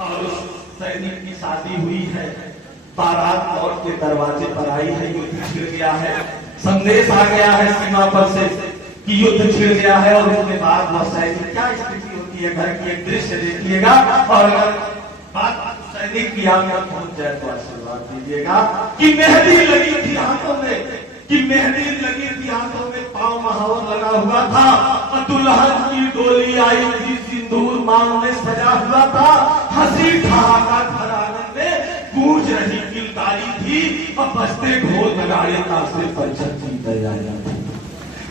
और उस सैनिक की शादी हुई है, बारात लौट के दरवाजे पर आई है, युद्ध छिड़ गया है, संदेश आ गया है सीमा पर से कि युद्ध छिड़ गया है। और उसके बाद वह सैनिक क्या स्थिति होती है, घर की एक दृश्य देखिएगा, और अगर बात सैनिक की आप पहुंच जाए तो आशीर्वाद दीजिएगा कि मेहंदी लगी थी हाथों में, कि मेहंदी लगी थी हाथों में, पांव महावर लगा हुआ था, दुल्हन की डोली आई थी, सिंदूर मांग में सजा हुआ था, हंसी ठहाका घर आंगन में गूंज रही किलकारी थी, और बजते ढोल नगाड़े ताशे पंचम की तैयारियां थी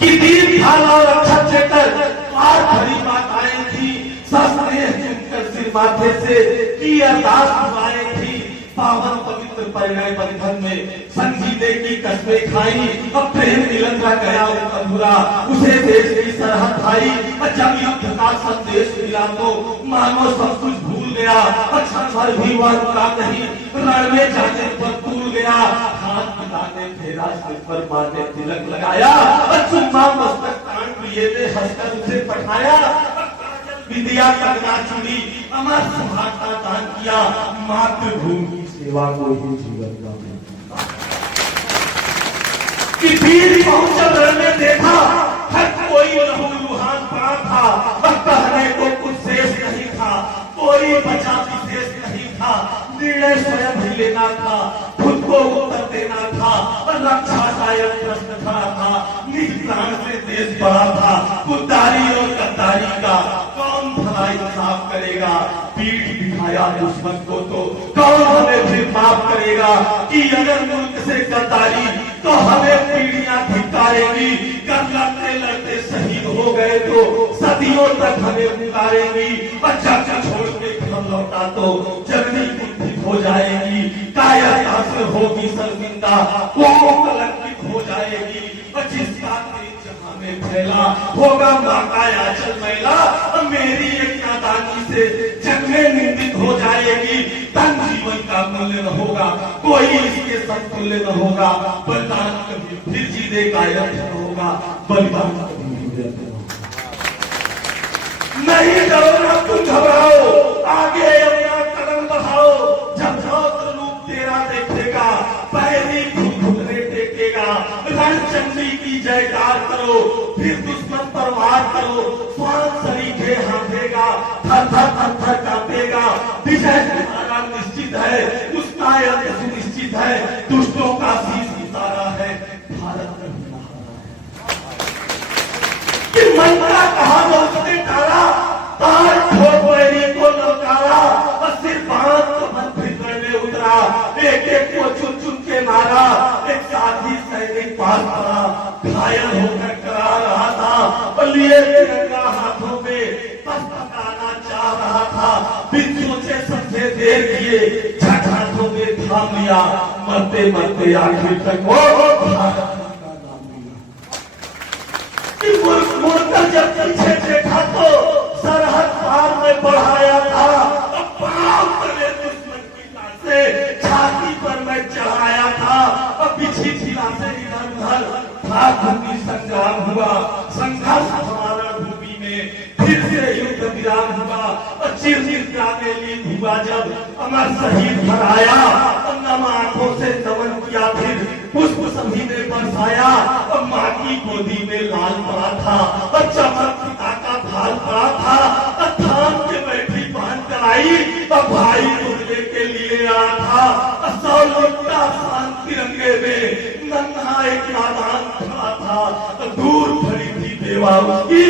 कि दीप थाला और अच्छा चेकर पार भरी माताएं थी, सस्ते चुनकर सिर माथे से की अरदास दुआएं थी, पावन पवित्र परिणय बंधन में संजीदे की कस्में खाई, अब प्रेम मिलन का गया अधूरा, उसे देश की सरहद आई, जब युद्ध का संदेश मिला तो मानो सब कुछ भूल गया, क्षण भर भी वह रुका नहीं, रण में जाने पर भूल गया, हाथ मिलाने फेरा सिर पर माने तिलक लगाया, चुम्मा मस्तक कान प्रिय ने हंसकर उसे पठाया, विद्या करना चुनी, अमर सुहाग का दान किया, मातृभूमि की सेवा को ही जीवन का कि वीर पहुंचल रण में देखा, हर कोई लहू लुहान पड़ा था, और कहने को कुछ शेष नहीं था, कोई बचा विशेष नहीं था, निर्णय स्वयं ही लेना था, खुद को उत्तर देना था, और रक्षा का एक प्रश्न खड़ा था, निज प्राण से देश बड़ा था, खुददारी और गद्दारी का कौन भला इंसाफ करेगा, पीठ दिखाया दुश्मन को तो कौन हमें फिर माफ करेगा, कि अगर मुल्क से गद्दारी तो हमें पीढ़ियां धिक्कारेंगी, कर लड़ते लड़ते शहीद हो गए तो सदियों तक हमें पुकारेंगी, और जब छोड़ के हम लौटा तो जननी कुंठित हो जाएगी, कायरता से होगी शर्मिंदा, वो कलंकित हो जाएगी, और जिसका तेज जहां में फैला होगा मां का आंचल मैला, और मेरी एक नादानी से जग में निंदित हो जाएगी, धन जीवन का मूल्य न होगा, कोई इसके समतुल्य न होगा, बलिदान कभी फिर जीने का यत्न न होगा, बलिदान कभी भी यत्न न होगा। नहीं डरो ना तुम घबराओ, आगे अपना कदम बढ़ाओ, जब रौद्र रूप तेरा देखेगा, पैरी घुटने टेकेगा, रणचंडी की जयकार करो, फिर दुश्मन पर वार करो, स्वान सरीखे हाथेगा, थर थर थर थर कांपेगा, विजय तुम्हारा निश्चित है, उसका यज्ञ सुनिश्चित है, दुष्टों का शीश उतारा है, भारत नहीं हारा है। कि मन का कहा उसने टाला, तार ठोक बैरी को लौटारा, और सिर बांध तो मन फिर में उतरा, एक एक को चुन चुन के मारा, एक साथी सैनिक पास पड़ा, घायल होकर करा रहा था, और लिए तिरंगा हाथों में पकड़ना चाह रहा था, बिन सोचे समझे देर किए, झट हाथों में थाम लिया, मरते मरते आखिर तक वो भारत का नाम लिया। मुड़कर जब पीछे देखा तो सरहद पार में बढ़ाया था, पांव तले दुश्मन की लाशें छाती पर मैं चढ़ाया था, और पीछे लाशें इधर उधर था, भूमि संग्राम हुआ, संघर्ष हमारा भूमि में फिर से युद्ध विराम हुआ, और चिर गाने लीन हुआ, जब अमर शहीद घर आया, और नम आंखों से नमन किया, फिर पुष्प सभी ने बरसाया, और माँ की गोदी में लाल पड़ा था, और चमक पिता का भाल पड़ा था, और थाम के बैठी बहन कराई, और भाई मुर्गे के लिए आया था, और 100 लोटा शान तिरंगे में नन्हा एक नादान खड़ा था, और दूर खड़ी थी बेवा उसकी